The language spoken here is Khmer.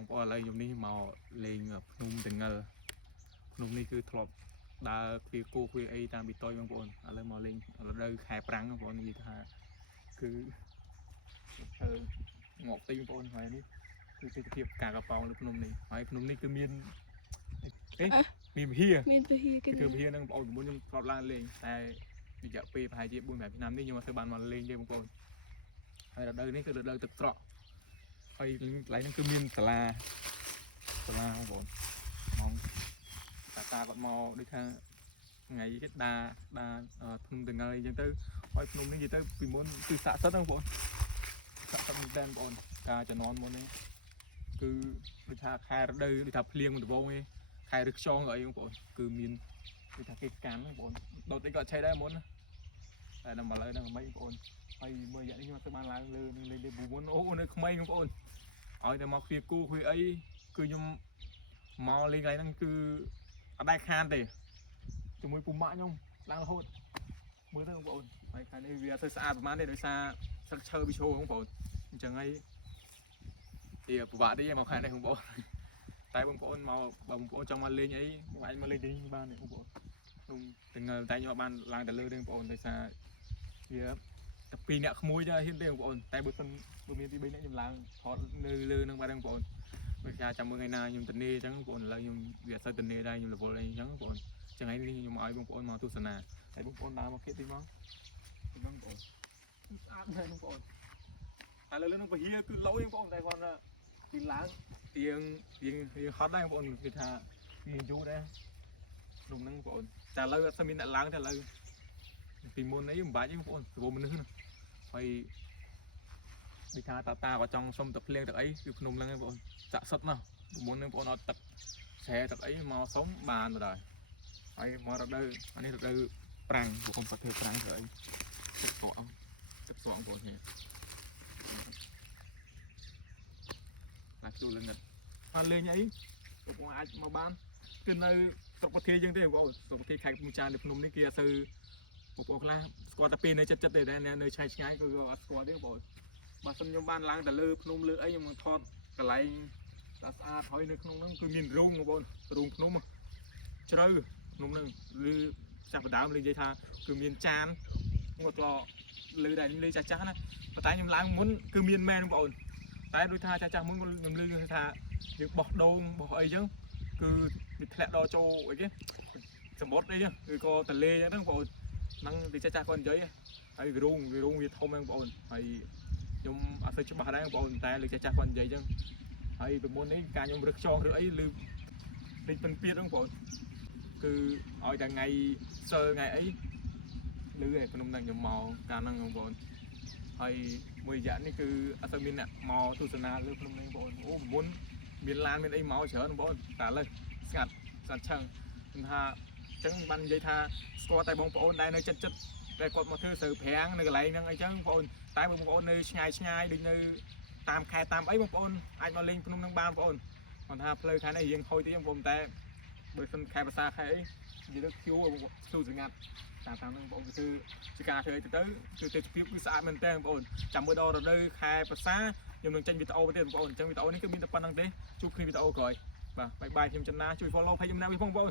បងប្អូនឥឡូវខ្ញុំនេះមកលេងភ្នំទាំងងល់ភ្នំនេះគឺធ្លាប់ដើរគ្វាគោគ្វាអីតាមពីតយបងប្អូនឥឡូវមកលេងរដូវខែប្រាំងបងប្អូននិយាយថាគឺងាប់ទីបងប្អូនហើយនេះគឺទេសភាពការកប៉ោងនៅភ្នំនេះហើយភ្នំនេះគឺមានមានវិហារគឺវិហារនឹងបងប្អូនខ្ញុំធ្លាប់ឡើងលេងតែរយៈពេលប្រហែលជា 4-5 ឆ្នាំនេះខ្ញុំអត់ធ្វើបានមកលេងទេបងប្អូនហើយរដូវនេះគឺរដូវទឹកស្រកហើយកន្លែងហ្នឹងគឺមានសាលាបងប្អូនមកតាគាត់មកដូចថាថ្ងៃគេដាភ្នំទាំងងល់អីចឹងទៅហើយភ្នំនេះនិយាយទៅពីមុនគឺស័ក្តិសិទ្ធបងប្អូនស័ក្តិសិទ្ធមែនតើបងប្អូនការជំនាន់មុននេះគឺដូចថាខែរដូវដូចថាភ្លៀងដំបូងឯងខែឬខ្យងអីបងប្អូនគឺមានដូចថាគេកាន់បងប្អូនដុតអីក៏ឆេះដែរមុនតែដល់មកឥឡូវហ្នឹងមិនបងប្អូនហើយមើលយ៉ាងនេះខ្ញុំទៅបានឡើងលើនឹងលេងលេងមុនអូនៅក្មេងបងប្អូនឲ្យតែមកគ្វាគូគ្វាអីគឺខ្ញុំមកលេងកន្លែងហ្នឹងគឺអត់ដែរខានទេជាមួយពុកម៉ាក់ខ្ញុំឡើងរហូតមើលទៅបងប្អូនហើយខាងនេះវាទៅស្អាតប្រហែលទេដោយសារស្លឹកឈើវាឈរបងប្អូនអញ្ចឹងហើយវាពិបាកតិចមកខាងនេះបងប្អូនតែបងប្អូនមកបើបងប្អូនចង់មកលេងអីបងអាចមកលេងទីនេះបានទេបងប្អូនខ្ញុំទាំងតែខ្ញុំបានឡើងទៅលើទេបងប្អូនដោយសារវាតែ2អ្នកក្មួយទេហ៊ានទេបងប្អូនតែបើមានទី3អ្នកខ្ញុំឡើងថតនៅលើនឹងបាទបងប្អូនបើថាចាំមើលថ្ងៃណាខ្ញុំទៅនេអញ្ចឹងបងប្អូនឥឡូវខ្ញុំវាអត់សូវទៅនេដែរខ្ញុំរវល់អីអញ្ចឹងបងប្អូនចឹងថ្ងៃនេះខ្ញុំឲ្យបងប្អូនមកទស្សនាតែបងប្អូនដើរមកគេទីមកបងប្អូនស្អាតមែនបងប្អូនតែលើនឹងពហិគឺលយបងប្អូនតែគាត់ថាពីឡើងរៀងហត់ដែរបងប្អូនគឺថាវាយូរដែរក្នុងហ្នឹងបងប្អូនតែឥឡូវអត់មានអ្នកឡើងតែឥឡូវពីមុនអីមិនបាច់ទេបងប្អូនព្រោះមនុស្សហ្នឹងហើយដូចថាតាក៏ចង់សុំទឹកភ្លៀងទឹកអីគឺភ្នំហ្នឹងបងប្អូនចាក់សុទ្ធណាស់មុនហ្នឹងបងប្អូនអត់ទឹកស្រែទឹកអីមកសុំបានទៅដែរហើយមករដូវអានេះរដូវប្រាំងបងប្អូនគាត់ធ្វើប្រាំងទៅអីទឹកស្រកបងប្អូននេះណាជួលលងឹតហើយលេងអីបងប្អូនអាចមកបានគឺនៅស្រុកប្រទេសយើងទេបងប្អូនស្រុកប្រទេសខេត្តកំចានៅភ្នំនេះគេអត់សូវបងប្អូនខ្លះស្គាល់តែពេលនៅចិត្តទេតែនៅឆ្ងាយគឺអត់ស្គាល់ទេបងប្អូនបើសិនខ្ញុំបានឡើងទៅលើភ្នំលើអីខ្ញុំនឹងថតកន្លែងស្អាតហើយនៅក្នុងហ្នឹងគឺមានរោងបងប្អូនរោងភ្នំជ្រៅភ្នំហ្នឹងឬចាប់ដើមលេងនិយាយថាគឺមានចានគាត់ធ្លាប់លើដែរលេងចាស់ណាប៉ុន្តែខ្ញុំឡើងមុនគឺមានមែនបងប្អូនតែដូចថាចាស់មុនខ្ញុំលើថាយើងបោះដូងបោះអីចឹងគឺវាធ្លាក់ដល់ចូលអីគេសមុទ្រអីចឹងឬក៏ទន្លេចឹងបងប្អូនហ្នឹងវាចាស់គាត់និយាយហើយវារោងវាធំហ្នឹងបងប្អូនហើយខ្ញុំអត់សូវច្បាស់ដែរបងប្អូនតែលើចាស់គាត់និយាយចឹងហើយពីមុននេះការខ្ញុំរឹកខ្យងឬអីឬពេញពិនពៀតហ្នឹងបងប្អូនគឺឲ្យតែថ្ងៃសើថ្ងៃអីលឺឯភ្នំហ្នឹងខ្ញុំមកកាលហ្នឹងបងប្អូនហើយមួយរយៈនេះគឺអត់សូវមានអ្នកមកទស្សនាលើភ្នំនេះបងប្អូនអូមុនមានឡានមានអីមកច្រើនបងប្អូនតែឥឡូវស្ងាត់ឆឹងខ្ញុំថាអញ្ចឹងបាននិយាយថាស្គាល់តែបងប្អូនដែលនៅចិត្តតែគាត់មកធ្វើស្រូវប្រាំងនៅកន្លែងហ្នឹងអីចឹងបងប្អូនតែបងប្អូននៅឆ្ងាយដូចនៅតាមខេត្តតាមអីបងប្អូនអាចមកលេងភ្នំហ្នឹងបានបងប្អូនគាត់ថាផ្លូវខាងនេះរៀងហុយតិចបងប្អូនតែបើមិនខែភាសាខែអីនិយាយទៅឃ្យូស្ងាត់តាមហ្នឹងបងប្អូនគឺជាការធ្វើអីទៅគឺទេសភាពគឺស្អាតមែនតើបងប្អូនចាំមើលដល់រដូវខែភាសាខ្ញុំនឹងចេញវីដេអូទៀតបងប្អូនអញ្ចឹងវីដេអូនេះគឺមានតែប៉ុណ្្នឹងទេជួបគ្នាវីដេអូក្រោយបាទបាយខ្ញុំចំណាជួយ follow page ខ្ញុំណាវិញបងប្អូន